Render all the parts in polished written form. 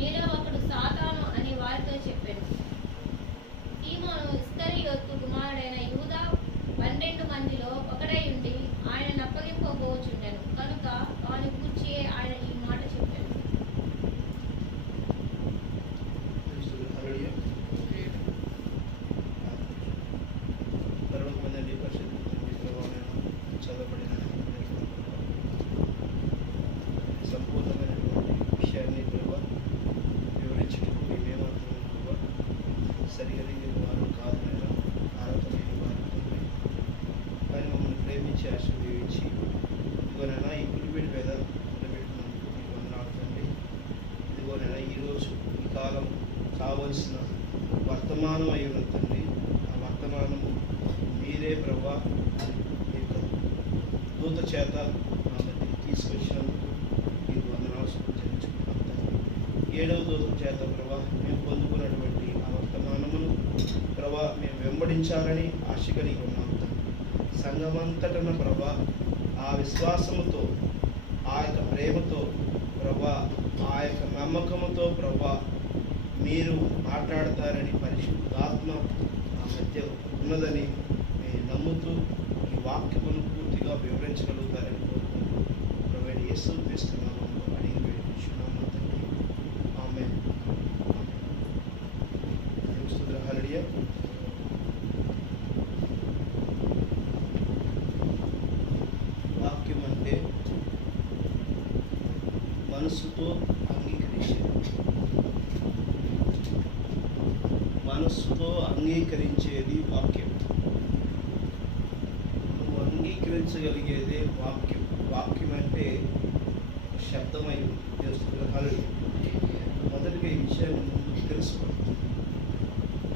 మీలో ఒకడు సాతాను అని వారితో చెప్పాను. సీమోను ఇస్కరియోతు కుమారుడైన యూదా 12 మందిలో ఒకడై ఉండి ఆయనను అప్పగింపబోచుండెను కనుక వాని గూర్చియే ఆయన ఈ మాట చెప్పాను. చదవబడిన సంపూర్ణమైనటువంటి విషయాన్ని వివరించడానికి మేమేమంటున్నాం సరిగలిగిన వారు కాదనైనా ఆరోగ్యమైన వారు కానీ మమ్మల్ని ప్రేమించి ఆశీర్వదించి ఇదిగోనైనా ఈ పిలిపిడి మీద నిలబెట్టినందుకు మీకు వందనాడుతుంది. ఇదిగోనైనా ఈరోజు ఈ కాలం కావలసిన వర్తమానం అయి ఉంటుంది. ఆ వర్తమానము మీరే ప్రభా దూత చేత నా దగ్గరికి తీసుకొచ్చినందుకు మీకు వందనాలు చెల్లించుకుంటాం. 7వ దూత చేత ప్రభా మేము పొందుకున్నటువంటి ఆ వర్తమానమును ప్రభా మేము వెంబడించాలని ఆశ కలిగి ఉన్నాం. సంఘమంతటన ప్రభా ఆ విశ్వాసముతో ఆ యొక్క ప్రేమతో ప్రభా ఆ యొక్క నమ్మకముతో ప్రభా మీరు మాట్లాడతారని పరిశుద్ధాత్మ ఆ మధ్య ఉన్నదని మేము నమ్ముతూ ఈ వాక్యమును పూర్తిగా వివరించగలుగుతారని కోరుకుంటూ ప్రొవైడ్ యేసు క్రీస్తున్నాము అడిగి వేడుకుంటున్నాము తండ్రి. ఆమేన్. హల్లెలూయా. వాక్యం అంటే మనసుతో అంగీకరించేది వాక్యం. నువ్వు అంగీకరించగలిగేదే వాక్యం. వాక్యం అంటే శబ్దమై చేస్తుంది. మొదటిగా ఈ విషయం ముందు తెలుసుకోవద్దు,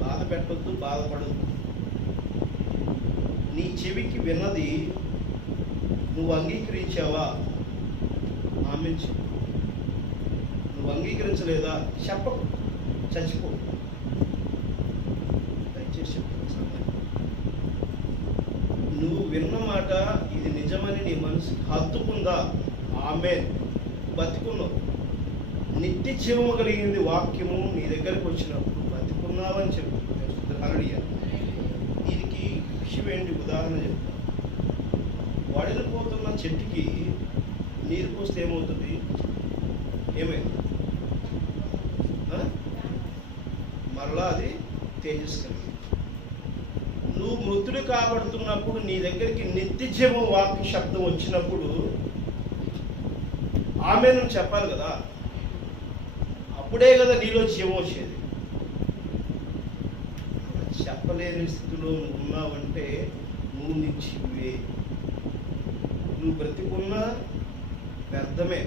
బాధ పెట్టద్దు, బాధపడద్దు. నీ చెవికి విన్నది నువ్వు అంగీకరించావా? ఆమెను. నువ్వు అంగీకరించలేదా? చెప్పకు, చచ్చిపో. దయచేసి నువ్వు విన్న మాట ఇది నిజమని నీ మనసుకి హత్తుకుందా? ఆమేన్. బతికున్నావు. నిత్య జీవము కలిగింది వాక్యము నీ దగ్గరకు వచ్చినప్పుడు బతికున్నావని చెప్తుంది. హల్లెలూయా. దీనికి విషయం ఏంటి? ఉదాహరణ చెప్తాను. వడిలిపోతున్న చెట్టుకి నీరు పోస్తే ఏమవుతుంది? ఏమైంది? మరలా అది తేజస్సు కలిగింది. నువ్వు మృతుడు కాబడుతున్నప్పుడు నీ దగ్గరికి నిత్య జీవం వాక్య శబ్దం వచ్చినప్పుడు ఆమె నువ్వు చెప్పాలి కదా. అప్పుడే కదా నీలో జీవం వచ్చేది. చెప్పలేని స్థితిలో నువ్వు ఉన్నావంటే నువ్వు నిశ్చివే. నువ్వు బ్రతికున్నా వ్యర్థమే.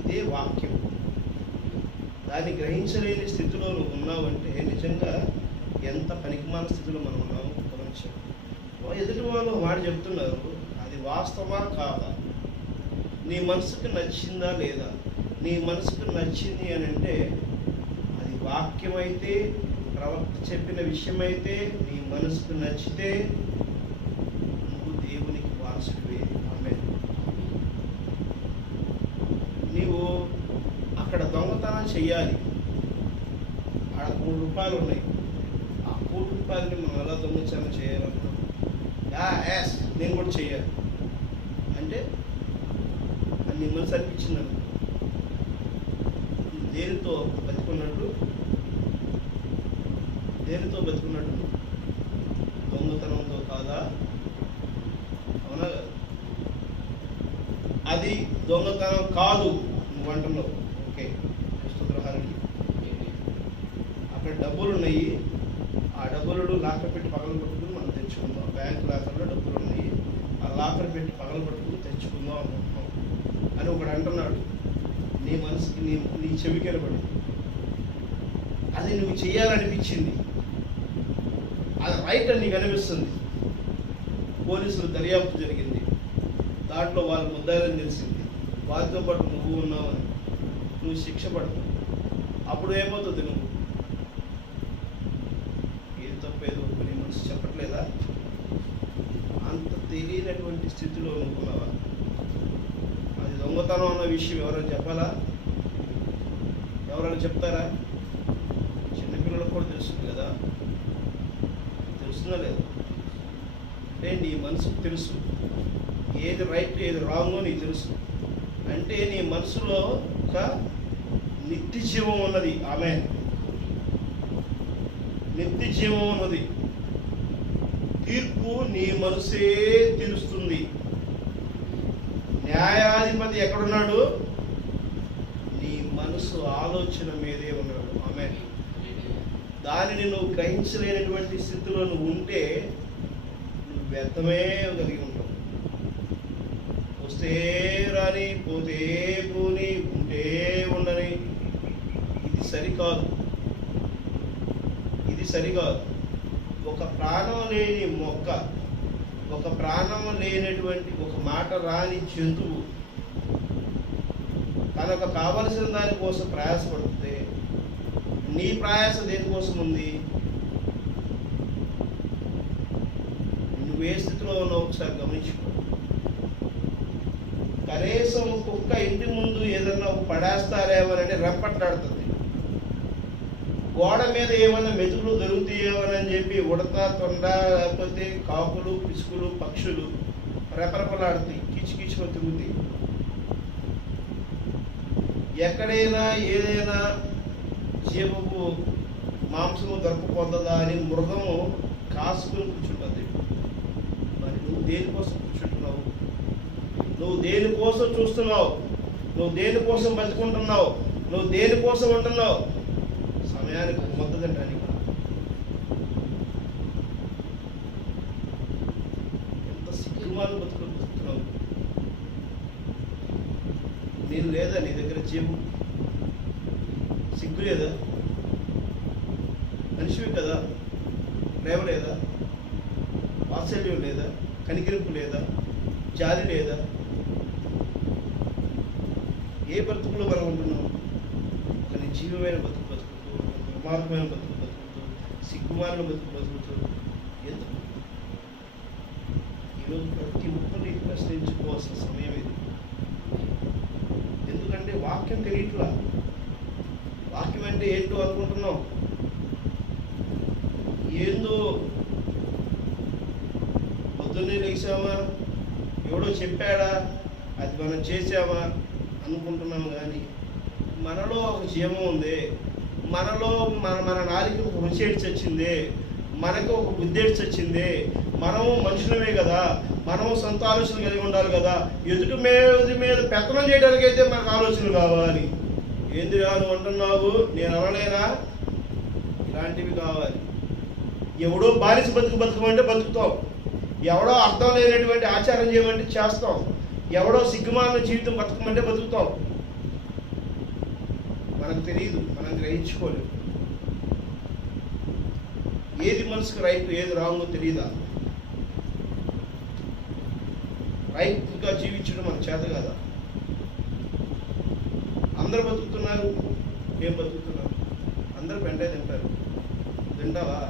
ఇదే వాక్యం. దాన్ని గ్రహించలేని స్థితిలో నువ్వు ఉన్నావంటే నిజంగా ఎంత పనికిమాల స్థితిలో మనం ఉన్నామో గమనించాం. ఎదుటి వాళ్ళు వాడు చెప్తున్నారు, అది వాస్తవా కాదా? నీ మనసుకు నచ్చిందా లేదా? నీ మనసుకు నచ్చింది అని అంటే అది వాక్యమైతే, ప్రవక్త చెప్పిన విషయమైతే, నీ మనసుకు నచ్చితే నువ్వు దేవునికి వారసుడివే. ఆమేన్. నీవు అక్కడ దొంగతనం చెయ్యాలి. ఆడ 3 రూపాయలు ఉన్నాయి. ఆ 3 రూపాయలని మనం ఎలా దొంగతనం చేయాలన్నా ఎస్ నేను కూడా చెయ్యాలి అంటే నీ మనసు అనిపించిందను. దేనితో బతుకున్నట్టు దొంగతనంతో కాదా? అవునా? అది దొంగతనం కాదు నువ్వు అంటున్నావు. ఓకే, స్తోత్రానికి అక్కడ డబ్బులు ఉన్నాయి. ఆ డబ్బులు లాకర్ పెట్టి పగలు పట్టుకుని మనం తెచ్చుకుందాం. బ్యాంక్ లాకర్లో డబ్బులు ఉన్నాయి. ఆ లాకర్ పెట్టి పగలు పట్టుకుని తెచ్చుకుందాం అనుకుంటున్నాం అని ఒకడు అంటున్నాడు. నీ మనసుకి నీ చెవికి వినబడి అది నువ్వు చేయాలనిపించింది. అది రైట్ అని నీకు అనిపిస్తుంది. పోలీసులు దర్యాప్తు జరిగింది. దాంట్లో వాళ్ళు ముద్దాయిలని తెలిసింది. వారితో పాటు నువ్వు ఉన్నావని నువ్వు శిక్ష పడతావు. అప్పుడు ఏమవుతుంది? నువ్వు ఏది తప్పేదో నీ మనసు చెప్పట్లేదా? అంత తెలియనటువంటి స్థితిలో నువ్వున్నావా? అది దొంగతనం అన్న విషయం ఎవరైనా చెప్పాలా? ఎవరైనా చెప్తారా? చిన్నపిల్లలకు కూడా తెలుస్తుంది కదా, తెలుస్తుందా లేదా? అంటే నీ మనసుకు తెలుసు ఏది రైట్ ఏది రాంగో నీకు తెలుసు. అంటే నీ మనసులో ఒక నిత్య జీవం ఉన్నది. ఆమేన్. నిత్య జీవం ఉన్నది. తీర్పు నీ మనసే తీరుస్తుంది. న్యాయాధిపతి ఎక్కడున్నాడు? నీ మనసు ఆలోచన మీదే ఉన్నాడు. ఆమేన్. దానిని నువ్వు గ్రహించలేనటువంటి స్థితిలో నువ్వు ఉంటే నువ్వు వ్యర్థమే కలిగి ఉంటావు. వస్తే రాని, పోతే పోని, ఉంటే ఉండని. ఇది సరికాదు, ఇది సరికాదు. ఒక ప్రాణం లేని మొక్క, ఒక ప్రాణం లేనటువంటి ఒక మాట రాని జంతువు తనకు కావలసిన దానికోసం ప్రయాసపడుతుంది. నీ ప్రయాస దేనికోసం ఉంది? నువ్వు ఏ స్థితిలో ఉన్నావు ఒకసారి గమనించుకో. కనీసం కుక్క ఇంటి ముందు ఏదన్నా పడేస్తారేమోనని రెప్పట్లాడుతుంది. గోడ మీద ఏమైనా మెతుకులు దొరుకుతాయేమోనని చెప్పి ఉడత, తొండ, లేకపోతే కాకులు, పిసుకులు, పక్షులు రెపరెపలాడుతాయి, కిచుకిచుకొని తిరుగుతాయి. ఎక్కడైనా ఏదైనా జీవపు మాంసము దొరకపోతుందా అని మృగము కాసుకుని కూర్చుంటుంది. మరి నువ్వు దేనికోసం కూర్చుంటున్నావు? నువ్వు దేనికోసం చూస్తున్నావు? నువ్వు దేనికోసం బతుకుంటున్నావు? నువ్వు దేనికోసం ఉంటున్నావు? సమయానికి ముద్ద తింటానికి. ఎంత సిగ్గుమాలు బతుకుతున్నావు. నేను లేదా నీ దగ్గర జీవం? సిగ్గు లేదా? మనిషివి కదా, ప్రేమ లేదా, వాత్సల్యం లేదా, కనికరింపు లేదా, జాలి లేదా? ఏ బ్రతుకులో మనం ఉంటున్నాం? ఒక నిర్జీవమైన బతుకు బతుకుతూ, దుర్మార్గమైన బతుకు బతుకుతూ, సిగ్గుమాలిన బతుకు బతుకుతూ ఎందుకు? ఈరోజు ప్రతి ఒక్కరిని ప్రశ్నించుకోవాల్సిన సమయం ఇది. ఎందుకంటే వాక్యం తెలియట్లా. వాక్యం అంటే ఏంటో అనుకుంటున్నాం. ఏందో పొద్దున్నే లేచామా, ఎవడో చెప్పాడా, అది మనం చేసామా అనుకుంటున్నాము. కానీ మనలో ఒక జీవం ఉంది. మనలో మన నాలుగు ఒక రుచి ఏడ్చొచ్చింది, మనకు ఒక బుద్ధి ఏడ్చొచ్చింది. మనము మనుషులమే కదా, మనము సొంత ఆలోచనలు కలిగి ఉండాలి కదా. ఎదుటి మీద పెత్తనం చేయడానికి అయితే మనకు ఆలోచనలు కావాలి. ఏంది నువ్వు అంటున్నావు? నేను అనలేనా? ఇలాంటివి కావాలి. ఎవడో బానిస బతుకమంటే బతుకుతాం. ఎవడో అర్థం లేనటువంటి ఆచారం చేయమంటే చేస్తాం. ఎవడో సిగ్గుమాలిన జీవితం బతుకమంటే బతుకుతాం. మనకు తెలియదు, మనం గ్రహించుకోలేము. ఏది మనసుకు రైట్ ఏది రాంగో తెలియదా? రైట్గా జీవించడం మన చేత కదా. అందరూ బతుకుతున్నారు, ఏం బతుకుతున్నారు? అందరూ పెంటే తింటారు. తింటావా?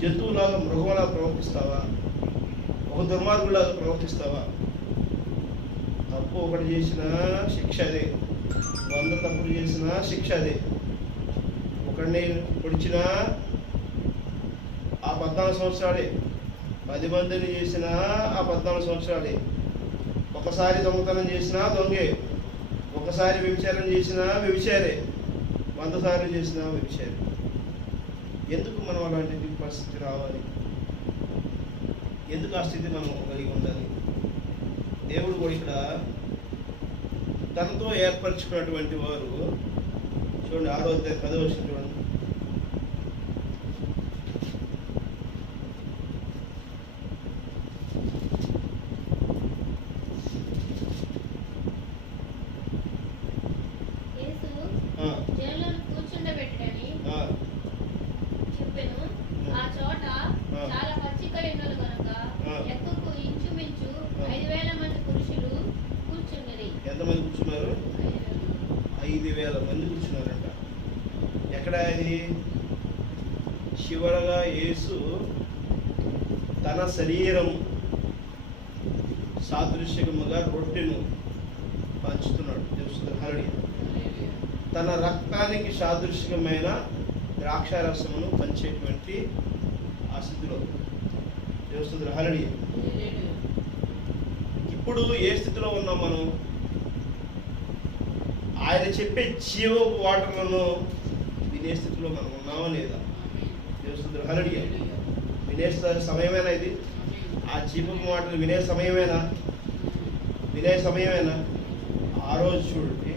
జంతువులాగా మృగంలాగా ప్రవర్తిస్తావా? ఒక దుర్మార్గులాగా ప్రవర్తిస్తావా? తప్పు ఒకటి చేసినా శిక్ష అదే, 100 తప్పులు చేసినా శిక్ష అదే. ఒకడిని పొడిచినా ఆ 14 సంవత్సరాలే, 10 మందిని చేసినా ఆ 14 సంవత్సరాలే. ఒకసారి దొంగతనం చేసినా దొంగే, ఒకసారి వ్యభిచారం చేసినా వ్యభిచారే, 100 సార్లు చేసినా వ్యభిచారే. ఎందుకు మనం అలాంటి పరిస్థితి రావాలి? ఎందుకు ఆ స్థితి మనం కలిగి ఉండాలి? దేవుడు కూడా ఇక్కడ తనతో ఏర్పరచుకున్నటువంటి వారు చూడండి, 6వ అధ్యాయం 10వ వచనం చూడండి. ఎంతమంది కూర్చున్నారు? 5,000 మంది కూర్చున్నారంట. ఎక్కడ ఇది? చివరగా యేసు తన శరీరం సాదృశ్యముగా రొట్టెను పంచుతున్నాడు. తెలుస్తుంది. హల్లెలూయా. తన రక్తానికి సాదృశ్యమైన ద్రాక్షారసమును పంచేటువంటి ఆ స్థితిలో దేవస్తుతులు హల్లెలూయా. ఇప్పుడు ఏ స్థితిలో ఉన్నాం మనం? ఆయన చెప్పే జీవపు వాటర్లను వినే స్థితిలో మనం ఉన్నామా లేదా? దేవస్తుతులు హల్లెలూయా. వినే సమయమేనా ఇది? ఆ జీవపు మాటలు వినే సమయమేనా? ఆ రోజు చూడండి,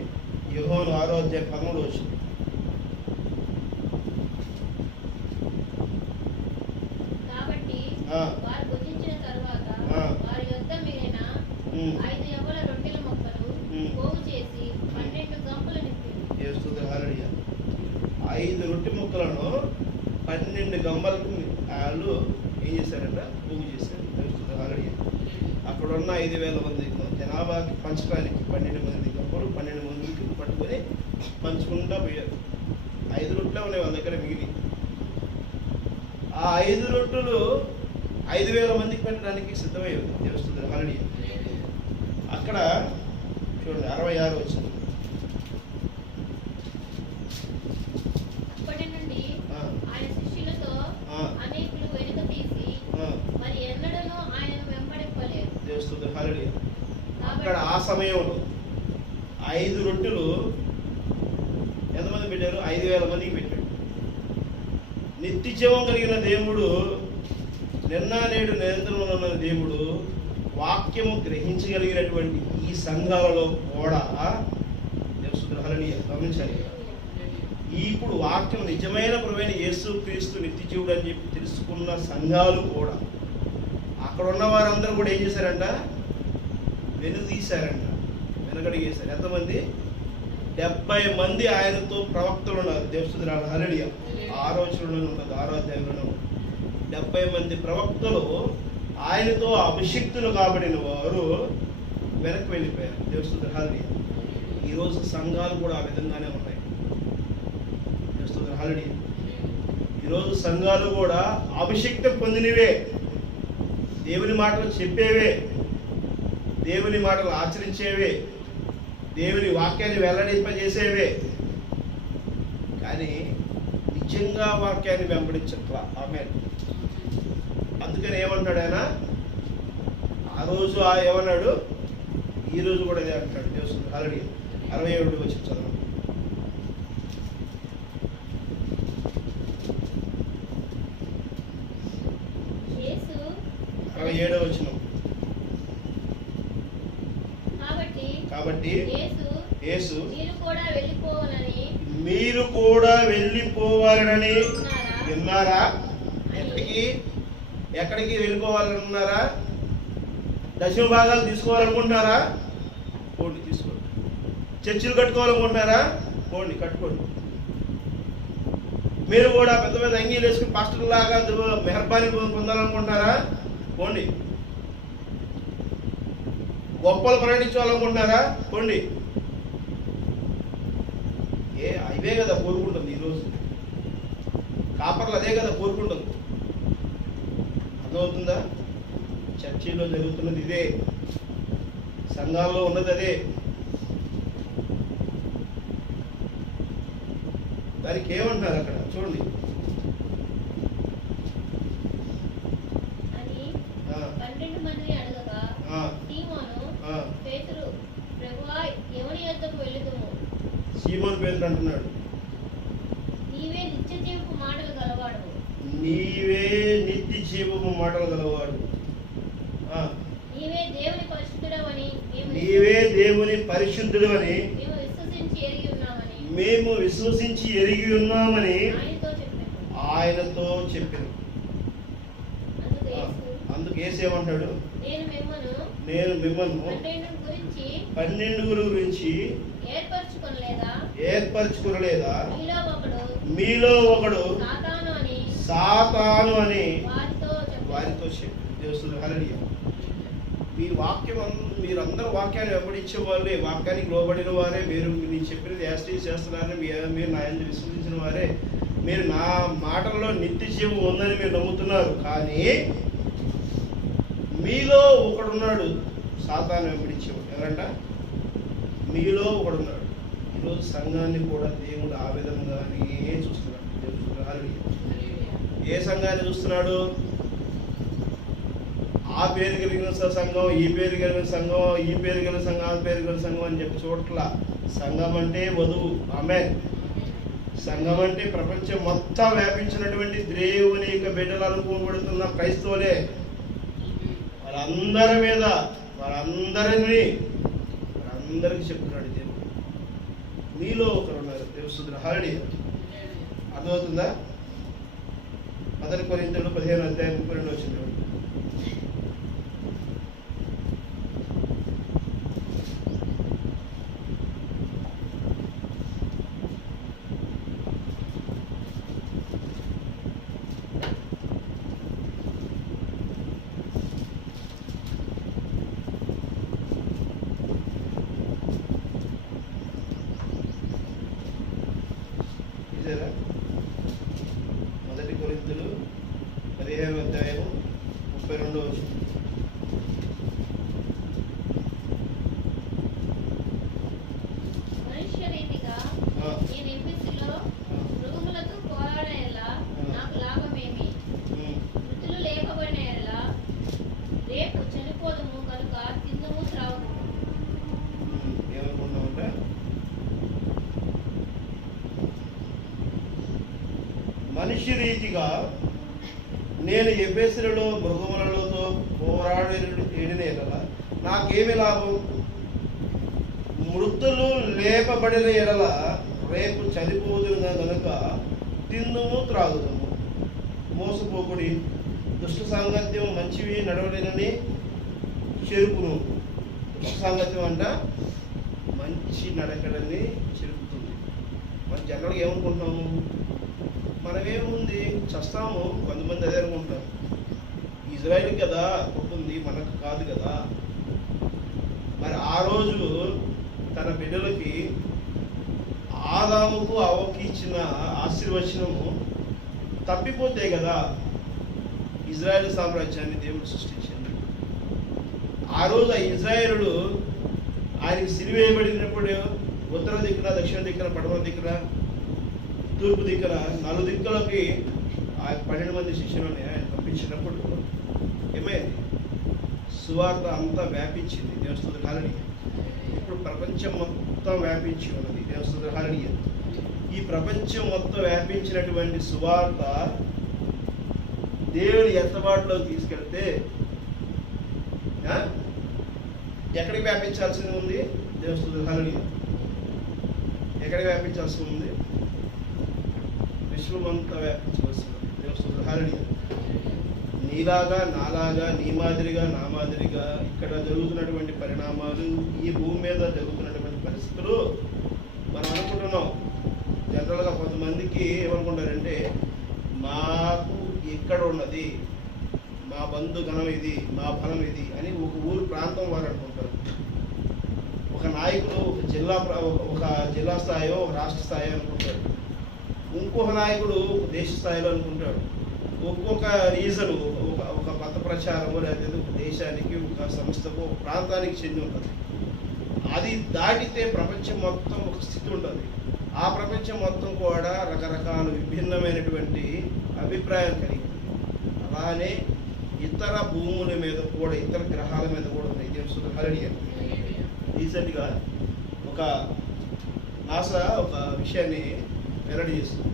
యోహాను 6:13 వచ్చింది. కాబట్టి వారు భుజించిన తరువాత వారి యొద్ద మిగిలిన 5 యవల రొట్టెల ముక్కలు పోగు చేసి 12 గంపలు నింపారు. హల్లెలూయా. 5 రొట్టె ముక్కలను 12 గంపలకు వాళ్ళు ఏం చేశారంట? పోగు చేశారు. హల్లెలూయా. అక్కడ ఉన్న 5,000 మంది జనాభాకి పంచడానికి 12 మంది గంపలు 12 మందికి పట్టుకొని పంచుకుంటూ పోయారు. 5 రొట్టెలు ఉన్నాయి వాళ్ళ దగ్గర మిగిలి. ఆ 5 రొట్టెలు 5,000 మందికి పెట్టడానికి సిద్ధమయ్యారు. దేవస్తుతులు హల్లెలూయా. అక్కడ చూడండి 66 వచ్చింది. అప్పటి నుండి ఆయన శిష్యులతో అనేకులు వెనుక తీసి మరి ఎన్నడూనూ ఆయనను వెంబడింపలేదు. దేవస్తుతులు హల్లెలూయా. అక్కడ ఆ సమయంలో 5 రొట్టెలు ఎంతమంది పెట్టారు? 5,000 మందికి పెట్టాడు. నిత్య జీవం కలిగిన దేవుడు, నిన్న నేడు నిరంతరం ఉన్న దేవుడు వాక్యము గ్రహించగలిగినటువంటి ఈ సంఘాలలో కూడా దేవస్తుతులు హల్లెలూయా గమనించాలి. ఇప్పుడు వాక్యం నిజమైన ప్రభువైన యేసు క్రీస్తు నిత్య జీవుడు అని చెప్పి తెలుసుకున్న సంఘాలు కూడా అక్కడ ఉన్న వారందరూ కూడా ఏం చేశారంట? వెనుదీశారంట, వెనకడిగేశారు. ఎంతమంది? 70 మంది ఆయనతో ప్రవక్తలు ఉన్నారు. దేవస్తుతులు హల్లెలూయా. 6వ వచనంలో ఉంటుంది, 6వ అధ్యాయంలో 70 మంది ప్రవక్తలు ఆయనతో అభిషిక్తులు కాబడిన వారు వెనక్కి వెళ్ళిపోయారు. దేవస్తుతులు హల్లెలూయా. ఈరోజు సంఘాలు కూడా ఆ విధంగానే ఉన్నాయి. దేవస్తుతులు హల్లెలూయా. ఈరోజు సంఘాలు కూడా అభిషిక్తం పొందినవే, దేవుని మాటలు చెప్పేవే, దేవుని మాటలు ఆచరించేవే, దేవుని వాక్యాన్ని వెల్లడింపజేసేవే, కానీ నిజంగా వాక్యాన్ని వెంబడించట్లా. ఆమేన్. అందుకని ఏమంటాడు ఆయన? ఆ రోజు ఏమన్నాడు, ఈ రోజు కూడా అదే అంటాడు. దేవస్తుతులు హల్లెలూయా. 67 వచ్చి చదవండి. యేసు 67వ వచనం. కాబట్టి యేసు మీరు కూడా వెళ్ళిపోవాలని విన్నారా? ఎక్కడికి వెళ్ళిపోవాలనుకున్నారా? దశమ భాగాలు తీసుకోవాలనుకుంటున్నారా? పోండి, తీసుకోండి. చర్చిలు కట్టుకోవాలనుకుంటున్నారా? పోండి, కట్టుకోండి. మీరు కూడా పెద్ద పెద్ద అంగీలు వేసుకుని పాస్టర్ లాగా మెహర్బానీ పొందాలనుకుంటున్నారా? పోండి. గొప్పలు ప్రకటించాలనుకుంటున్నారా? పోండి. అవే కదా కోరుకుంటుంది ఈరోజు. కాపర్లు అదే కదా కోరుకుంటుంది. అర్థమవుతుందా? చర్చిలో జరుగుతున్నది ఇదే, సంఘాల్లో ఉన్నది అదే. దానికి ఏమంటున్నారు అక్కడ చూడండి. అని 12 మందిని అడగగా సీమోను పేతురు, ప్రభువా ఎవని యొద్దకు వెళ్ళుదుము? సీమోను పేతురు అంటున్నాడు, నీవే నిత్య జీవపు మాటలు గలవాడు. నీవే నిత్య జీవపు మాటలు గలవాడు. నీవే దేవుని పరిశుద్ధుడవని నీవే దేవుని పరిశుద్ధుడవని మేము విశ్వసించి ఎరిగి ఉన్నామని ఆయనతో చెప్పాను. అందుకు యేసు ఏమంటాడు? నేను మిమ్మల్ని 12 గురించి ఏర్పరచుకొనలేదా? మీలో ఒకడు సాతాను అని వారితో చెప్పాడు. దేవస్తులు హల్లెలూయా. మీ వాక్యం, మీరందరూ వాక్యాన్ని వెంబడించే వాళ్ళే, వాక్యానికి లోబడిన వారే, మీరు నేను చెప్పినది యాస్టీస్ చేస్తున్నారని మీరు నా యందు విశ్వసించిన వారే, మీరు నా మాటల్లో నిత్య జీవం ఉందని మీరు నమ్ముతున్నారు. కానీ మీలో ఒకడున్నాడు సాతాను వెంబడించేవాడు. ఎవరంట? మీలో ఒకడున్నాడు. ఈరోజు సంఘాన్ని కూడా దేవుడు ఆ విధంగానే చూస్తున్నాడు. ఏ సంఘాన్ని చూస్తున్నాడు? ఆ పేరు కలిగిన సంఘం, ఈ పేరు కలిగిన సంఘం, ఈ పేరు కలిగిన సంఘం, ఆ పేరు కలిగిన సంఘం అని చెప్పి చూడట్లా. సంఘం అంటే వధువు. ఆమేన్. సంఘం అంటే ప్రపంచం మొత్తం వ్యాపించినటువంటి దేవుని యొక్క బిడ్డలు అనుకోబడుతున్న క్రైస్తవులే. వాళ్ళందరి మీద వాళ్ళందరికీ చెప్తున్నాడు దేవుడు, మీలో ఒకరు ఉన్నారు. దేవుడు హారడి అర్థమవుతుందా? 1 కొరింథీయులు 15:32 వచ్చింది. ఇదేనా 1 కొరింథీయులు 15:32 వచ్చింది. మనుష్య రీతిగా నేను ఎఫెసులో మృగములతో పోరాడేలా నాకు లాభమేమి? మృతులు లేపబడినేలా రేపు చనిపోదుము కనుక తిందుము త్రాగుము. ఏమనుకుంటామంటే మనిషి రీతిగా నేను ఎఫెసులో మృగములతో పోరాడిన ఎడల నాకేమి లాభం? మృతులు లేపబడిన ఎడల రేపు చనిపోదునుగా గనుక తిందుము త్రాగుదుము. మోసపోకుడి, దుష్ట సాంగత్యం మంచివి నడవలేనని చెరుపును. దుష్ట సాంగత్యం అంట మంచి నడకడని చెరుపుతుంది. మన జనరల్గా ఏమనుకుంటున్నాము? మనమేముంది, చస్తాము. కొంతమంది అదే అనుకుంటారు. ఇజ్రాయిల్ కదా పుట్టింది, మనకు కాదు కదా. మరి ఆ రోజు తన బిడ్డలకి ఆదాముకు అవ్వకి ఇచ్చిన ఆశీర్వచనము తప్పిపోతే కదా ఇజ్రాయేల్ సామ్రాజ్యాన్ని దేవుడు సృష్టించింది. ఆ రోజు ఆ ఇజ్రాయేలుడు ఆయనకి సిలువేయబడినప్పుడు ఉత్తర దిక్కున, దక్షిణ దిక్కున, పడమర దిక్కున, తూర్పు దిక్కున 4 దిక్కులకి ఆ 12 మంది శిష్యులని ఆయన పంపించినప్పుడు ఏమైంది? సువార్త అంతా వ్యాపించింది. దేవస్థుతుల హారడి ఇప్పుడు ప్రపంచం మొత్తం వ్యాపించి ఉన్నది. దేవస్థుతుల హారడి ఈ ప్రపంచం మొత్తం వ్యాపించినటువంటి సువార్త దేవుని ఎత్తబాటులోకి తీసుకెళ్తే ఎక్కడికి వ్యాపించాల్సి ఉంది? దేవస్థుతుల హారడి ఎక్కడికి వ్యాపించాల్సి ఉంది? విశ్వమంతా వ్యాపించవలసి ఉంది. దేవస్థుతుల హారడి నీలాగా, నాలాగా, నీ మాదిరిగా, నా మాదిరిగా ఇక్కడ జరుగుతున్నటువంటి పరిణామాలు, ఈ భూమి మీద జరుగుతున్నటువంటి పరిస్థితులు మనం అనుకుంటున్నాం. జనరల్గా కొంతమందికి ఏమనుకుంటారంటే, మాకు ఇక్కడ ఉన్నది, మా బంధుగణం ఇది, మా బలం ఇది అని ఒక ఊరు ప్రాంతం వారు అనుకుంటారు. ఒక నాయకుడు ఒక జిల్లా స్థాయో, ఒక రాష్ట్ర స్థాయో అనుకుంటారు. ఇంకొక నాయకుడు ఒక దేశ స్థాయిలో అనుకుంటాడు. ఒక్కొక్క రీజన్, ఒక మత ప్రచారము లేదా ఒక దేశానికి, ఒక సంస్థకు, ఒక ప్రాంతానికి చెంది ఉంటుంది. అది దాటితే ప్రపంచం మొత్తం ఒక స్థితి ఉంటుంది. ఆ ప్రపంచం మొత్తం కూడా రకరకాల విభిన్నమైనటువంటి అభిప్రాయాలు కలిగి అలానే ఇతర భూముల మీద కూడా, ఇతర గ్రహాల మీద కూడా ఉన్నాయి. దేవుడు హల్లెలూయా. రీసెంట్గా ఒక నాసా ఒక విషయాన్ని వెల్లడి చేస్తుంది.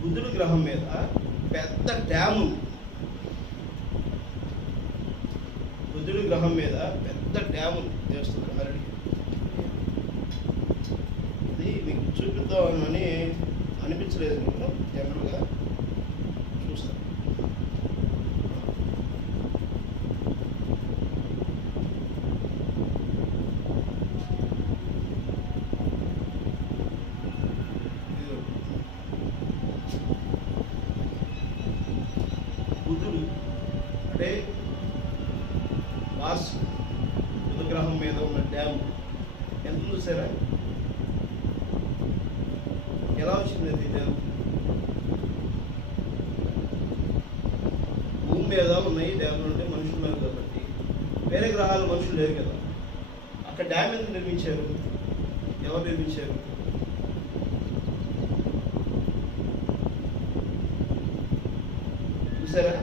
బుధుడు గ్రహం మీద పెద్ద డ్యామ్ ఉంది. బుధుడు గ్రహం మీద పెద్ద డ్యామ్ ఉంది. దేవస్థానం హల్లెలూయా. ఇది మీకు చూపిద్దామని అనిపించలేదు. నేను జనరల్గా చూస్తాను. బుధుడు అంటే మార్స్, బుధ గ్రహం మీద ఉన్న డ్యామ్ ఎంత చూసారా? ఎలా వచ్చింది అది డ్యామ్? భూమి మీద ఉన్నాయి డ్యామ్లు, ఉంటే మనుషులు ఉన్నారు కాబట్టి. వేరే గ్రహాలు మనుషులు లేరు కదా. అక్కడ డ్యామ్ ఎందుకు నిర్మించారు? ఎవరు నిర్మించారు? చూసారా?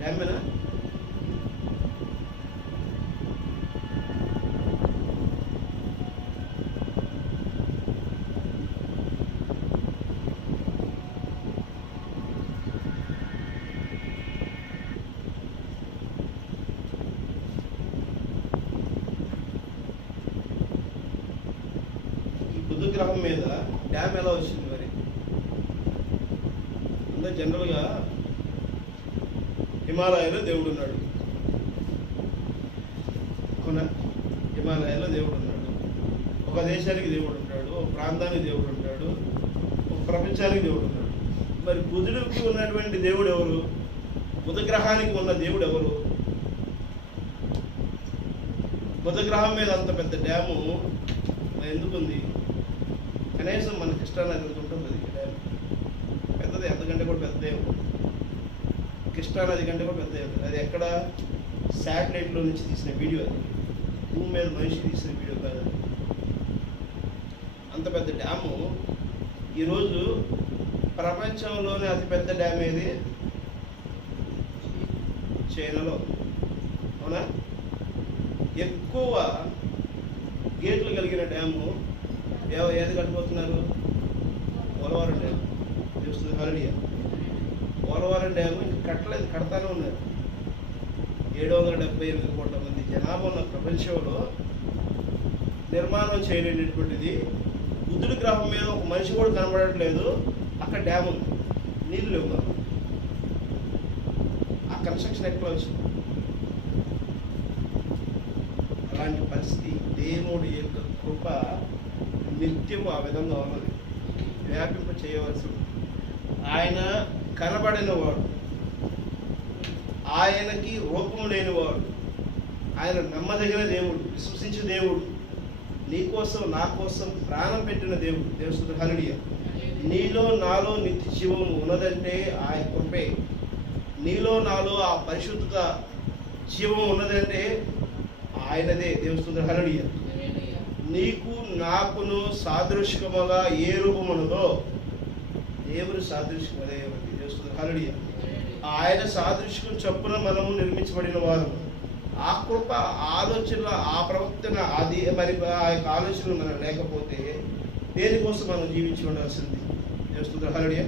డ్యామేనా? బుధ గ్రహం మీద డ్యామ్ ఎలా వచ్చింది మరి? అందరూ జనరల్గా హిమాలయాలో దేవుడు ఉన్నాడు, అవునా? హిమాలయాలో దేవుడు ఉన్నాడు, ఒక దేశానికి దేవుడు ఉంటాడు, ఒక ప్రాంతానికి దేవుడు ఉంటాడు, ఒక ప్రపంచానికి దేవుడు ఉన్నాడు. మరి బుధుడికి ఉన్నటువంటి దేవుడు ఎవరు? బుధ గ్రహానికి ఉన్న దేవుడు ఎవరు? బుధ గ్రహం మీద అంత పెద్ద డ్యాము ఎందుకుంది? కనీసం మన కృష్ణానది ఉంటుంది, అది డ్యామ్ పెద్దది, అంతకంటే కూడా పెద్దదే ఉంటుంది. కృష్ణానది కంటే కూడా పెద్దదే ఉంటుంది. అది ఎక్కడ? శాటిలైట్లో నుంచి తీసిన వీడియో, అది భూమి మీద మనిషి తీసిన వీడియో కాదు. అంత పెద్ద డ్యాము. ఈరోజు ప్రపంచంలోనే అతిపెద్ద డ్యామ్ ఏది? చైనాలో, అవునా? ఎక్కువ గేట్లు కలిగిన డ్యాము ఏది కట్టబోతున్నారు? పోలవరం డ్యామ్. తెలుస్తుంది హాలిడియా. పోలవరం డ్యాము ఇంకా కట్టలేదు, కడతానే ఉన్నారు. 778 కోట్ల మంది జనాభా ఉన్న ప్రపంచంలో నిర్మాణం చేయలేనటువంటిది. బుద్ధుడి గ్రహం మీద ఒక మనిషి కూడా కనబడట్లేదు, అక్కడ డ్యామ్ ఉంది, నీళ్ళు లేవు. ఆ కన్స్ట్రక్షన్ ఎక్కడ వచ్చింది? అలాంటి పరిస్థితి దేవుడి యొక్క కృప నిత్యం ఆ విధంగా ఉన్నది, వ్యాపింప చేయవలసి ఉంది. ఆయన కనబడినవాడు, ఆయనకి రూపం లేనివాడు, ఆయన నమ్మదగిన దేవుడు, విశ్వసించే దేవుడు, నీ కోసం నా కోసం ప్రాణం పెట్టిన దేవుడు. దేవుడు హల్లెలూయా. నీలో నాలో నిత్య జీవం ఉన్నదంటే ఆయన కృపే. నీలో నాలో ఆ పరిశుద్ధత జీవం ఉన్నదంటే ఆయనదే. దేవుడు హల్లెలూయా. నీకు నాకును సాదృశ్యముగా ఏ రూపమునదో దేవుని సాదృశ్యం అదే. దేవుడు హల్లెలూయా. ఆయన సాదృశ్యం చొప్పున మనము నిర్మించబడిన వారు. ఆ కృప, ఆలోచన, ఆ ప్రవర్తన, అది మరి ఆ యొక్క ఆలోచనలు మనం లేకపోతే దేనికోసం మనం జీవించి ఉండాల్సింది. దేవుడు హల్లెలూయా.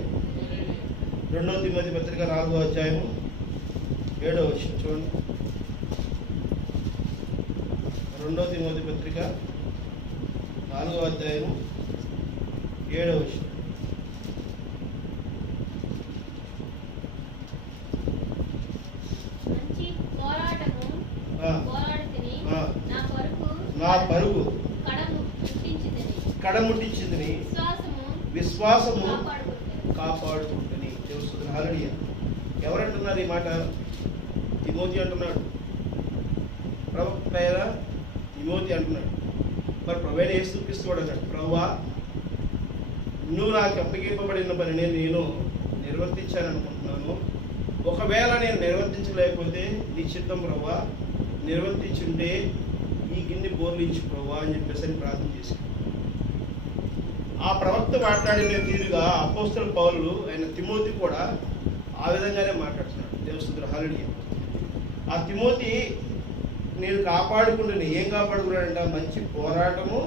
2 తిమోతి పత్రిక 4వ అధ్యాయము 7వ వచనం చూడండి. 2 తిమోతి పత్రిక 4వ అధ్యాయము 7వ వచనం. నా పరుగు కడముట్టించిందని విశ్వాసము కాపాడుకుంటుంది. తెలుస్తుంది హల్లెలూయా. ఎవరంటున్నారు ఈ మాట? తిమోతి అంటున్నాడు. ప్రవక్త తిమోతి అంటున్నాడు. మరి ప్రభువైన యేసుక్రీస్తు కూడా అన్నాడు, ప్రభువా నువ్వు నాకు అప్పగింపబడిన పనిని నేను నిర్వర్తించాలనుకుంటున్నాను. ఒకవేళ నేను నిర్వర్తించలేకపోతే నీ చిత్తం ప్రభువా, నిర్వర్తించుంటే ఈ గిన్నె బోర్లించు ప్రభువా అని చెప్పేసి ప్రార్థన చేశాను. ఆ ప్రవక్త మాట్లాడిన తీరుగా అపోస్తలుడు పౌలు ఆయన తిమోతి కూడా ఆ విధంగానే మాట్లాడుతున్నాడు. దేవుడు హల్లెలూయా. ఆ తిమోతి నేను కాపాడుకుంటుని, ఏం కాపాడుకున్నాడంట? మంచి పోరాటము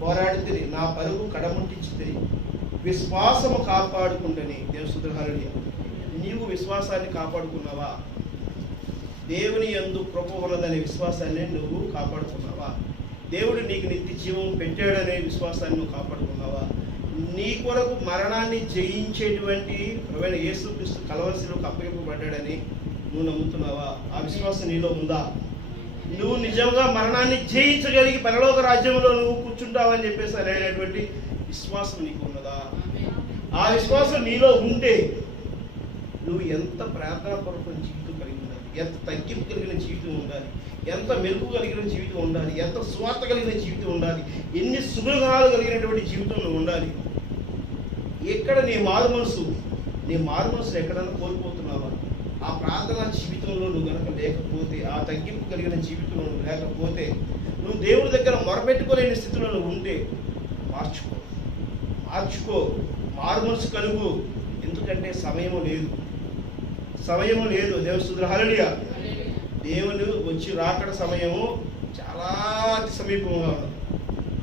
పోరాడితే, నా పరుగు కడముట్టించి విశ్వాసము కాపాడుకుంటుని. దేవుడు హల్లెలూయా. నీవు విశ్వాసాన్ని కాపాడుకున్నావా? దేవుని యందు కృప ఉన్నదనే విశ్వాసాన్ని నువ్వు కాపాడుకున్నావా? దేవుడు నీకు నిత్య జీవం పెట్టాడనే విశ్వాసాన్ని నువ్వు కాపాడుకున్నావా? నీ కొరకు మరణాన్ని జయించేటువంటి ప్రభువైన యేసుక్రీస్తు కలవరిశిలోకి అప్పగింపబడ్డాడని నువ్వు నమ్ముతున్నావా? ఆ విశ్వాసం నీలో ఉందా? నువ్వు నిజంగా మరణాన్ని జయించగలిగి పరలోక రాజ్యంలో నువ్వు కూర్చుంటావని చెప్పేసి అనేటువంటి విశ్వాసం నీకు ఉన్నదా? ఆ విశ్వాసం నీలో ఉంటే నువ్వు ఎంత ప్రార్థనాపూర్వకమైన జీవితం కలిగి ఉండాలి, ఎంత తగ్గింపు కలిగిన జీవితం ఉండాలి, ఎంత మెరుగు కలిగిన జీవితం ఉండాలి, ఎంత స్వార్థ కలిగిన జీవితం ఉండాలి, ఎన్ని సుగుణాలు కలిగినటువంటి జీవితం నువ్వు ఉండాలి. ఎక్కడ నీ మారు మనసు ఎక్కడన్నా కోల్పోతున్నావా? ఆ ప్రార్థన జీవితంలో నువ్వు కనుక లేకపోతే, ఆ తగ్గింపు కలిగిన జీవితంలో నువ్వు లేకపోతే, నువ్వు దేవుడి దగ్గర మొరపెట్టుకోలేని స్థితిలో నువ్వు ఉంటే మార్చుకో, మారు మనసు కలుగు. ఎందుకంటే సమయము లేదు. దేవస్తుతులు హల్లెలూయా. దేవుని వచ్చి రాకడ సమయము చాలా అతి సమీపంగా ఉన్నది.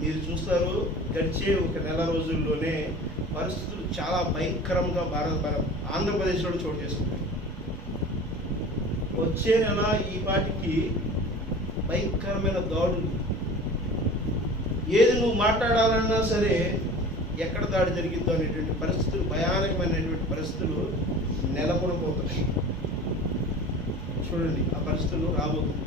మీరు చూస్తారు, గడిచే ఒక నెల రోజుల్లోనే పరిస్థితులు చాలా భయంకరంగా ఆంధ్రప్రదేశ్లో చోటు చేసుకుంటాయి. వచ్చే నెల ఈ పాటికి భయంకరమైన దాడులు, ఏది నువ్వు మాట్లాడాలన్నా సరే ఎక్కడ దాడి జరిగిద్దో అనేటువంటి పరిస్థితులు, భయానకమైనటువంటి పరిస్థితులు నెలకొనబోతున్నాయి. చూడండి, ఆ పరిస్థితులు రాబోతుంది.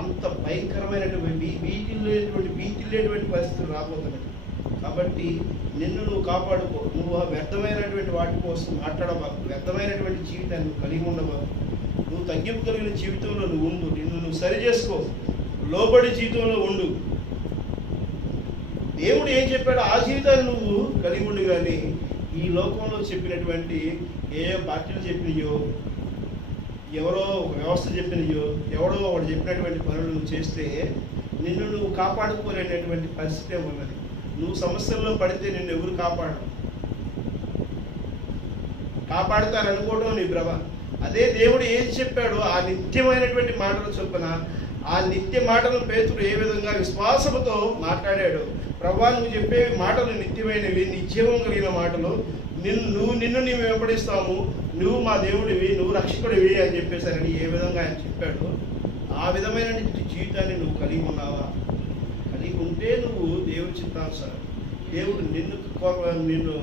అంత భయంకరమైనటువంటి భీతిల్లేటువంటి పరిస్థితులు రాబోతున్నాయి. కాబట్టి నిన్ను నువ్వు కాపాడుకో. నువ్వు వ్యర్థమైనటువంటి వాటి కోసం మాట్లాడబాకు, వ్యర్థమైనటువంటి జీవితాన్ని నువ్వు కలిగి ఉండబాకు. నువ్వు తగ్గింపు కలిగిన జీవితంలో నువ్వు ఉండు, నిన్ను నువ్వు సరి చేసుకో, లోబడి జీవితంలో ఉండు. దేవుడు ఏం చెప్పాడో ఆ జీవితాన్ని నువ్వు కలిగి ఉండు. కానీ ఈ లోకంలో చెప్పినటువంటి ఏ పార్టీలు చెప్పినయో, ఎవరో ఒక వ్యవస్థ చెప్పినయో, ఎవడో ఒకడు చెప్పినటువంటి పనులు నువ్వు చేస్తే నిన్ను నువ్వు కాపాడుకోలేనటువంటి పరిస్థితే ఉన్నది. నువ్వు సమస్యల్లో పడితే నిన్ను ఎవరు కాపాడుతారనుకోవడం నీ భ్రమ. అదే దేవుడు ఏం చెప్పాడో ఆ నిత్యమైనటువంటి మాటలు చొప్పున, ఆ నిత్య మాటలు పేతురు ఏ విధంగా విశ్వాసముతో మాట్లాడాడు. ప్రభువా, నువ్వు చెప్పే మాటలు నిత్యమైనవి, నిత్యవం కలిగిన మాటలు, నిన్ను మేము వెంబడిస్తాము, నువ్వు మా దేవుడివి, నువ్వు రక్షకుడివి అని చెప్పేశారని ఏ విధంగా ఆయన చెప్పాడు. ఆ విధమైన జీవితాన్ని నువ్వు కలిగి ఉన్నావా? కలిగి ఉంటే నువ్వు దేవుడి చిత్తానుసారం దేవుడు నిన్ను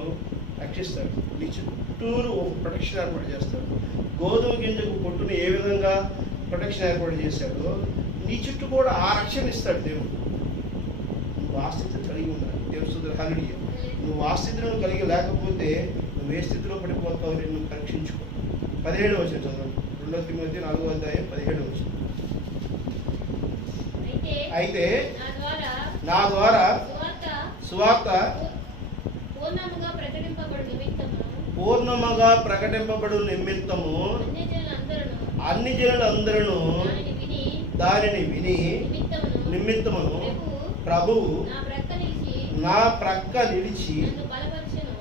రక్షిస్తాడు. నీ చుట్టూరు ఒక ప్రొటెక్షన్ ఏర్పాటు చేస్తాడు. గోధుమ గింజకు పొట్టును ఏ విధంగా ప్రొటెక్షన్ ఏర్పాటు చేశాడో నీ చుట్టూ కూడా ఆ రక్షణ ఇస్తాడు దేవుడు. నువ్వు ఆ స్థితిని కలిగి ఉండాలి. దేవుడు హల్లెలూయా. నువ్వు ఆ స్థితిలో కలిగి లేకపోతే నువ్వు ఏ స్థితిలో పడిపోతావు నిన్ను పరీక్షించుకో. 17వ వచనం చదవండి. 2 తిమోతి 4వ అధ్యాయం 17వ వచనం. అయితే నా ద్వారా సువార్త పూర్ణముగా ప్రకటింపబడు నిమిత్తము అన్ని జనులందరూ దానిని విని నిమిత్తమును ప్రభువు నా ప్రక్క నిలిచి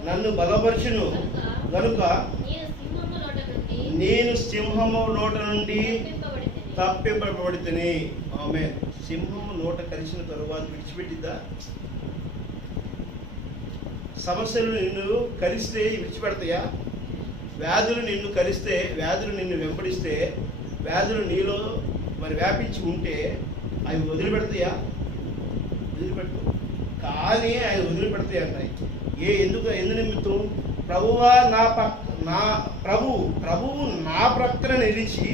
నన్ను బలపరచును గనుక నేను సింహము నోట నుండి తప్పింపబడితిని. ఆమేన్. సింహము నోట కలిసిన తరువాత విడిచిపెట్టిద్దా? సమస్యలు నిన్ను కలిస్తే విడిచిపెడతాయా? వ్యాధులు నిన్ను కలిస్తే, వ్యాధులు నిన్ను వెంబడిస్తే, వ్యాధులు నీలో మరి వ్యాపించి ఉంటే అవి వదిలిపెడతాయా? వదిలిపెట్టు. కానీ ఆయన వదిలిపెడతాయి అన్నాయి. ఎందు నిమిత్తం? ప్రభువా ప్రభువు నా ప్రక్కన నిలిచి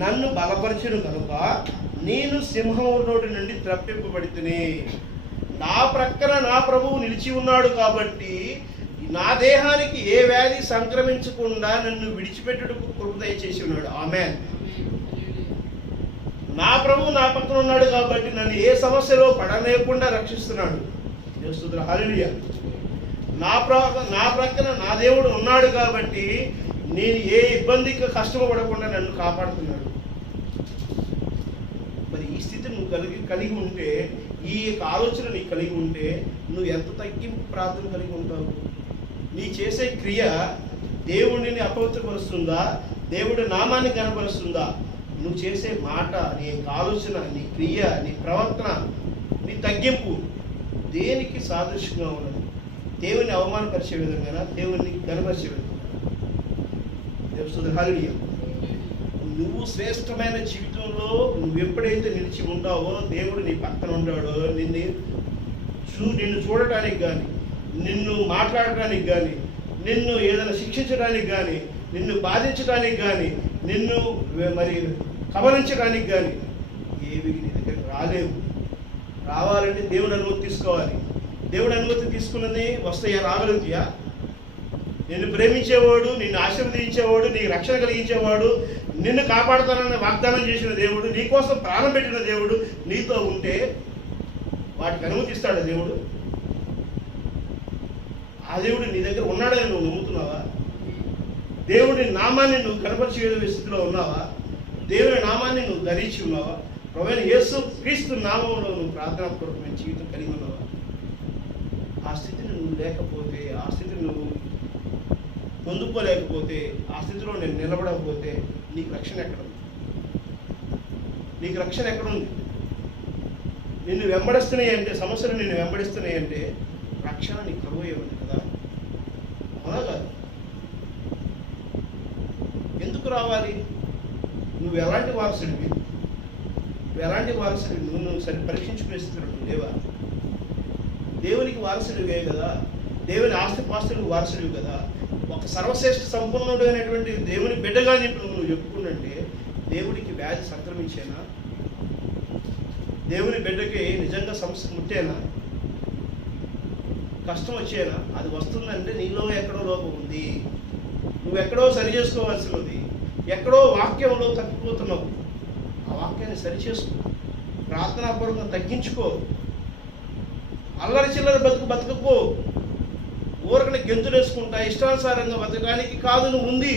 నన్ను బలపరచును కనుక నేను సింహం నోటి నుండి తప్పింపబడితిని. నా ప్రక్కన నా ప్రభువు నిలిచి ఉన్నాడు కాబట్టి నా దేహానికి ఏ వ్యాధి సంక్రమించకుండా నన్ను విడిచిపెట్టుటకు కృప దయచేసి ఉన్నాడు. ఆమేన్. నా ప్రభువు నా పక్కన ఉన్నాడు కాబట్టి నన్ను ఏ సమస్యలో పడలేకుండా రక్షిస్తున్నాడు. స్తోత్రం హల్లెలూయా. నా ప్రక్కన నా దేవుడు ఉన్నాడు కాబట్టి నేను ఏ ఇబ్బందికి కష్టపడకుండా నన్ను కాపాడుతున్నాడు. మరి ఈ స్థితి నువ్వు కలిగి ఉంటే, ఈ యొక్క ఆలోచన నీకు కలిగి ఉంటే నువ్వు ఎంత తగ్గింపు ప్రార్థన కలిగి ఉంటావు? నీ చేసే క్రియ దేవుడిని అపవిత్రపరుస్తుందా? దేవుడి నామాన్ని కనపరుస్తుందా? నువ్వు చేసే మాట, నీ యొక్క ఆలోచన, నీ క్రియ, నీ ప్రవర్తన, నీ తగ్గింపు దేనికి సాదృశ్యంగా ఉన్నది? దేవుని అవమానపరిచే విధంగా, దేవుని కనపరిచే విధంగా. హల్లెలూయా. నువ్వు శ్రేష్టమైన జీవితంలో నువ్వు ఎప్పుడైతే నిలిచి ఉంటావో దేవుడు నీ పక్కన ఉంటాడో నిన్ను చూడటానికి కానీ, నిన్ను మాట్లాడటానికి కానీ, నిన్ను ఏదైనా శిక్షించడానికి కానీ, నిన్ను బాధించడానికి కానీ, నిన్ను మరి కబలించడానికి కానీ ఏవి నీ దగ్గరికి రాలేవు. రావాలంటే దేవుని అనుమతి తీసుకోవాలి. దేవుడి అనుమతి తీసుకున్నది వస్తాయా? రాగలుగుతాయా? నిన్ను ప్రేమించేవాడు, నిన్ను ఆశీర్వదించేవాడు, నీకు రక్షణ కలిగించేవాడు, నిన్ను కాపాడుతానని వాగ్దానం చేసిన దేవుడు, నీకోసం ప్రాణం పెట్టిన దేవుడు నీతో ఉంటే వాటికి అనుమతిస్తాడు దేవుడు. ఆ దేవుడు నీ దగ్గర ఉన్నాడని నువ్వు నమ్ముతున్నావా? దేవుడి నామాన్ని నువ్వు కనపరిచే స్థితిలో ఉన్నావా? దేవుని నామాన్ని నువ్వు ధరించి ఉన్నావా? ప్రభువైన యేసు క్రీస్తు నామములో నువ్వు ప్రార్థనాపూర్వకమైన జీవితం కలిగి ఉన్నావా? ఆ స్థితిని నువ్వు లేకపోతే, ఆ స్థితిని నువ్వు పొందుకోలేకపోతే, ఆ స్థితిలో నేను నిలబడకపోతే నీకు రక్షణ ఎక్కడుంది? నీకు రక్షణ ఎక్కడుంది? నిన్ను వెంబడిస్తున్నాయి అంటే, సమస్యలు నిన్ను వెంబడిస్తున్నాయి అంటే రక్షణ నీకు కరువే ఉంది కదా. అవునా కాదు? ఎందుకు రావాలి? నువ్వు ఎలాంటి వారసుడివి? నువ్వు సరి పరీక్షించుకునే స్థితిలో లేవా? దేవునికి వారసుడివే కదా, దేవుని ఆస్తిపాస్తులకు వారసుడివి కదా. ఒక సర్వశ్రేష్ఠ సంపన్నుడు అనేటువంటి దేవుని బిడ్డగా చెప్పి నువ్వు చెప్పుకున్నంటే దేవుడికి వ్యాధి సంక్రమించేనా? దేవుని బిడ్డకి నిజంగా సమస్య ముట్టేనా? కష్టం వచ్చేనా? అది వస్తుందంటే నీలో ఎక్కడో లోపం ఉంది, నువ్వు ఎక్కడో సరి చేసుకోవాల్సి ఉంది, ఎక్కడో వాక్యంలో తప్పిపోతున్నావు. ఆ వాక్యాన్ని సరిచేసుకో, ప్రార్థనాపూర్వకంగా తగ్గించుకో, అల్లరి చిల్లర బతుకుకో, ఊరకని గెంతులు వేసుకుంటా ఇష్టానుసారంగా బతకడానికి కాదు నువ్వు ఉంది.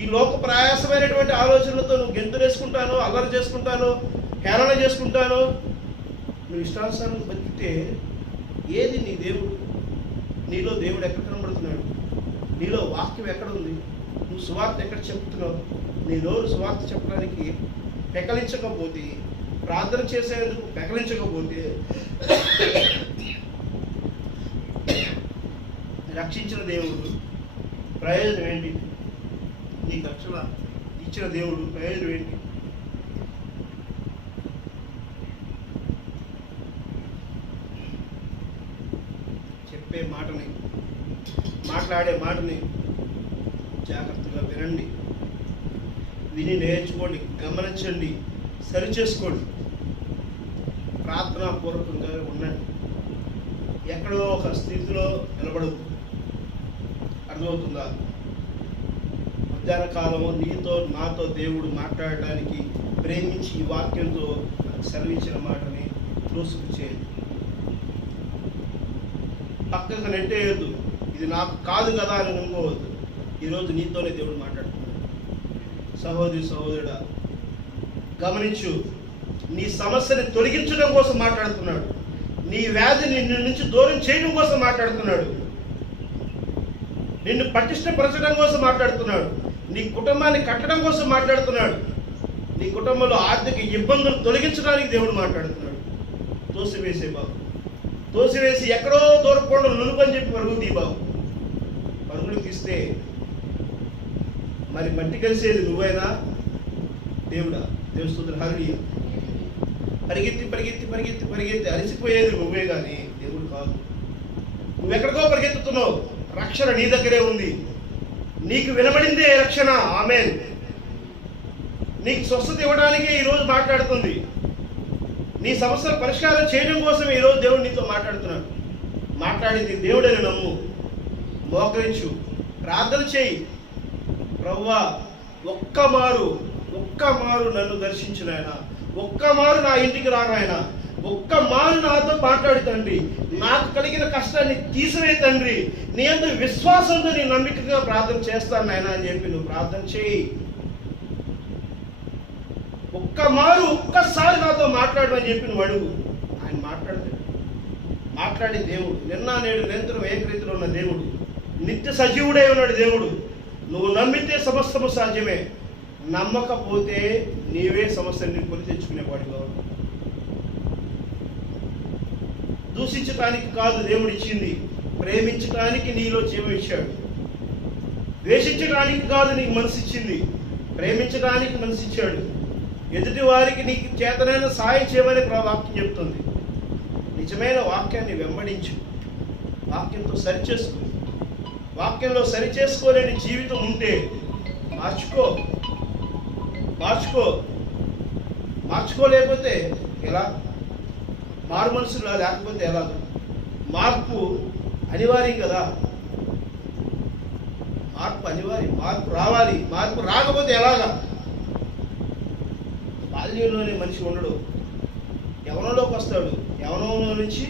ఈ లోక ప్రయాసమైనటువంటి ఆలోచనలతో నువ్వు గెంతులు వేసుకుంటాను, అల్లరి చేసుకుంటాను, హేళన చేసుకుంటాను, నువ్వు ఇష్టానుసారంగా బతికితే ఏది నీ దేవుడు? నీలో దేవుడు ఎక్కడ కనబడుతున్నాడు? నీలో వాక్యం ఎక్కడ ఉంది? నువ్వు సువార్త ఎక్కడ చెప్తున్నావు? నీ నోరు సువార్త చెప్పడానికి పెకలించకపోతే, ప్రార్థన చేసేందుకు పెకలించకపోతే రక్షించిన దేవుడు ప్రయోజనం ఏంటి? నీకు రక్షణ ఇచ్చిన దేవుడు ప్రయోజనం ఏంటి? చెప్పే మాటని, మాట్లాడే మాటని జాగ్రత్తగా వినండి, విని నేర్చుకోండి, గమనించండి, సరిచేసుకోండి, ప్రార్థనాపూర్వకంగా ఉండండి. ఎక్కడో ఒక స్థితిలో నిలబడదు. అర్థమవుతుందా? మధ్యాహ్న కాలము నీతో నాతో దేవుడు మాట్లాడటానికి ప్రేమించి ఈ వాక్యంతో సెలవించిన మాటని త్రోసుకు చేయండి, పక్కకు నెట్టేయద్దు. ఇది నాకు కాదు కదా అని అనుకోవద్దు. ఈరోజు నీతోనే దేవుడు మాట్లాడుతున్నాడు. సహోదరి సహోదరుడా, గమనించు, నీ సమస్యని తొలగించడం కోసం మాట్లాడుతున్నాడు. నీ వ్యాధిని నిన్ను నుంచి దూరం చేయడం కోసం మాట్లాడుతున్నాడు. నిన్ను పటిష్టపరచడం కోసం మాట్లాడుతున్నాడు. నీ కుటుంబాన్ని కట్టడం కోసం మాట్లాడుతున్నాడు. నీ కుటుంబంలో ఆర్థిక ఇబ్బందులు తొలగించడానికి దేవుడు మాట్లాడుతున్నాడు. తోసివేసే బాబు, తోసివేసి ఎక్కడో దూరకుండా నునుపని చెప్పి పరుగులు తీ బాబు. పరుగులు తీస్తే మరి మట్టి కలిసేది నువ్వైనా దేవుడా? దేవుని స్తోత్రం, హల్లెలూయా. పరిగెత్తి పరిగెత్తి పరిగెత్తి పరిగెత్తి అలసిపోయేది నువ్వే కానీ దేవుడు కాదు. నువ్వెక్కడికో పరిగెత్తుతున్నావు. రక్షణ నీ దగ్గరే ఉంది. నీకు వినబడిందే రక్షణ. ఆమేన్. నీకు స్వస్థత ఇవ్వడానికే ఈరోజు మాట్లాడుతుంది. నీ సమస్యలు పరిష్కారం చేయడం కోసం ఈరోజు దేవుడు నీతో మాట్లాడుతున్నాడు. మాట్లాడింది దేవుడని నమ్ము, మోకరించు, ప్రార్థన చేయి. ప్రభువా, ఒక్క మారు నన్ను దర్శించిన ఆయన, ఒక్క మారు నా ఇంటికి రానాయన, ఒక్క మారు నాతో మాట్లాడు తండ్రి, నాకు కలిగిన కష్టాన్ని తీసివే తండ్రి, నీ యందు విశ్వాసంతో నీ నమ్మికగా ప్రార్థన చేస్తాను నాయన అని చెప్పి నువ్వు ప్రార్థన చేయి. ఒక్కసారి నాతో మాట్లాడమని చెప్పి నువ్వు అడుగు. ఆయన మాట్లాడతాడు. మాట్లాడి దేవుడు నిన్న నేడు నిరంతరం ఏకరీతిలో ఉన్న దేవుడు, నిత్య సజీవుడై ఉన్నాడు దేవుడు. నువ్వు నమ్మితే సమస్తము సాధ్యమే. నమ్మకపోతే నీవే సమస్యని కొని తెచ్చుకునేవాడిగా. దూషించటానికి కాదు దేవుడు ఇచ్చింది, ప్రేమించటానికి నీలో జీవం ఇచ్చాడు. ద్వేషించడానికి కాదు నీకు మనసు ఇచ్చింది, ప్రేమించడానికి మనసు ఇచ్చాడు. ఎదుటి వారికి నీకు చేతనైన సాయం చేయమని వాక్యం చెప్తుంది. నిజమైన వాక్యాన్ని వెంబడించు, వాక్యంతో సరిచేసుకో. వాక్యంలో సరిచేసుకోలేని జీవితం ఉంటే మార్చుకోలేకపోతే ఎలా? మారు మనసులా లేకపోతే ఎలా? మార్పు అనివార్యం కదా. మార్పు అనివార్యం, మార్పు రావాలి. మార్పు రాకపోతే ఎలాగా? బాల్యంలోనే మనిషి ఉండడు, యవ్వనంలోకి వస్తాడు, యవ్వనంలో నుంచి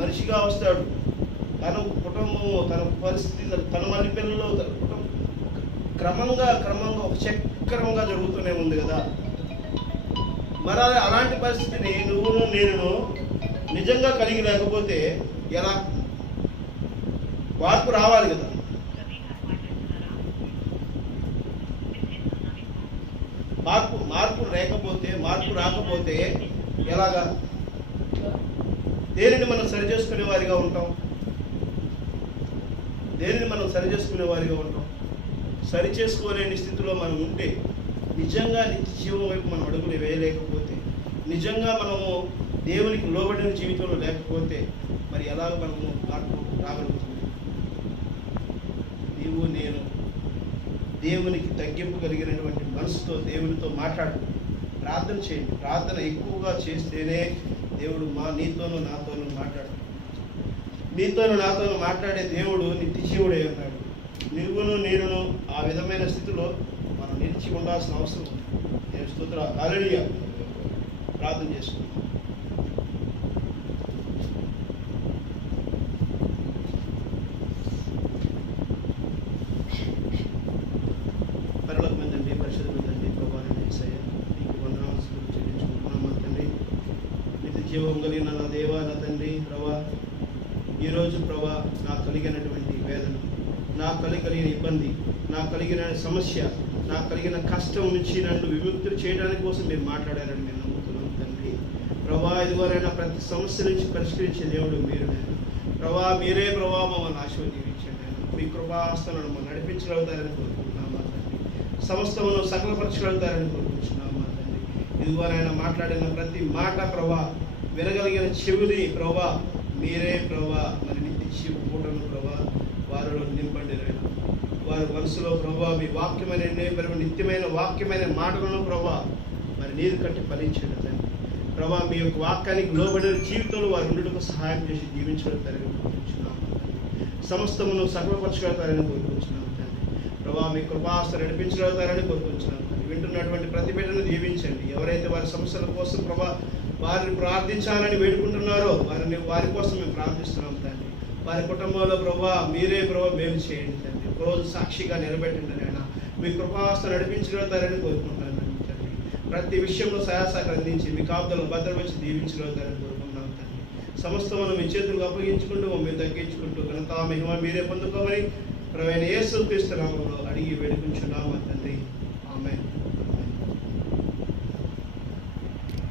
మనిషిగా వస్తాడు. తన కుటుంబము, తన పరిస్థితి, తన మళ్ళీ పిల్లలు, తన కుటుంబం క్రమంగా ఒక చక్రంగా జరుగుతూనే ఉంది కదా. మరి అలాంటి పరిస్థితిని నువ్వును నేను నిజంగా కలిగి లేకపోతే ఎలా? మార్పు రావాలి కదా. మార్పు రాకపోతే ఎలాగా? దేనిని మనం సరి చేసుకునే వారిగా ఉంటాం? సరి చేసుకోలేని స్థితిలో మనం ఉంటే, నిజంగా నిత్య జీవం వైపు మనం అడుగులు వేయలేకపోతే, నిజంగా మనము దేవునికి లోబడిన జీవితంలో లేకపోతే మరి ఎలాగ మనము మార్పు రాగలుగుతుంది? నీవు నేను దేవునికి తగ్గింపు కలిగినటువంటి మనసుతో దేవునితో మాట్లాడు, ప్రార్థన చేయండి. ప్రార్థన ఎక్కువగా చేస్తేనే దేవుడు నీతోనూ నాతోనూ మాట్లాడు. నీతోనూ నాతోనూ మాట్లాడే దేవుడు నిత్య జీవుడే ఉన్నాడు. నువ్వును నేనును ఆ విధమైన స్థితిలో మనం నిలిచి ఉండాల్సిన అవసరం ఉంది. నేను స్తోత్రం. హల్లెలూయా. ప్రార్థన చేసుకుంటాం. పరలోకమందండి, పరిశుద్ధమందండి, ప్రభువైన యేసయ్య, నీకు వందనాలు చెల్లించుకుంటున్నాం మా తండ్రి. నిత్య జీవం కలిగిన నా దేవా, నా తండ్రి, ప్రభా, ఈరోజు ప్రభా నాకు కలిగినటువంటి వేదన, నాకు కలిగిన ఇబ్బంది, నాకు కలిగిన సమస్య, నాకు కలిగిన కష్టం నుంచి నన్ను విముక్తులు చేయడానికి కోసం మీరు మాట్లాడారని నేను నమ్ముతున్నాను తండ్రి. ప్రభా, ఇదివరైనా ప్రతి సమస్య నుంచి పరిష్కరించే దేవుడు మీరు. ప్రభా, మీరే ప్రభా మమ్మల్ని ఆశీర్వదించండి. మీ కృపాహస్తాలను మమ్మల్ని నడిపించగలుగుతారని కోరుకుంటున్నాం మా తండ్రి. సమస్తమును సకలపరచగలుగుతారని కోరుకుంటున్నాం మా తండ్రి. ఇదివరైనా మాట్లాడిన ప్రతి మాట ప్రభా, వినగలిగిన చెవుని ప్రభా మీరే ప్రభా, మరి నిత్య జీవ పూటను ప్రభా వారిలో నింపండి. వారి మనసులో ప్రభా మీ వాక్యమైన నిత్యమైన వాక్యమైన మాటలను ప్రభా మరి నీరు కట్టి ఫలించండి తండ్రి. ప్రభా, మీ యొక్క వాక్యానికి లోబడిన జీవితంలో వారు ఉండటకు సహాయం చేసి జీవించగలుగుతారని కోరుకుంటున్నాం తండ్రి. సమస్తమును సకలపరచగలుగుతారని కోరుకుంటున్నాం తండ్రి. ప్రభా, మీ కృపాస్త నడిపించగలుగుతారని కోరుకుంటున్నాం తండ్రి. వింటున్నటువంటి ప్రతి బిడ్డను దీవించండి. ఎవరైతే వారి సమస్యల కోసం ప్రభా వారిని ప్రార్థించాలని వేడుకుంటున్నారో వారి కోసం మేము ప్రార్థిస్తున్నాం తండ్రి. వారి కుటుంబంలో ప్రభా మీరే ప్రభా మేలు చేయండి తండ్రి. ఒకరోజు సాక్షిగా నిలబెట్టండి నాయన. మీ కృపాస్త నడిపించగలుగుతారని కోరుకుంటున్నాను తండ్రి. ప్రతి విషయంలో సహాయశాఖ అందించి మీ కాపుదలను భద్రపరిచి దీవించగలుగుతారని కోరుకుంటున్నాం తండ్రి. సమస్తమును మీ చేతులకు అప్పగించుకుంటూ మేము తగ్గించుకుంటూ ఘనత మహిమ మీరే పొందుకోమని ప్రభువైన యేసు క్రీస్తు నామములో అడిగి వేడుకుంటున్నాము తండ్రి. ఆమేన్.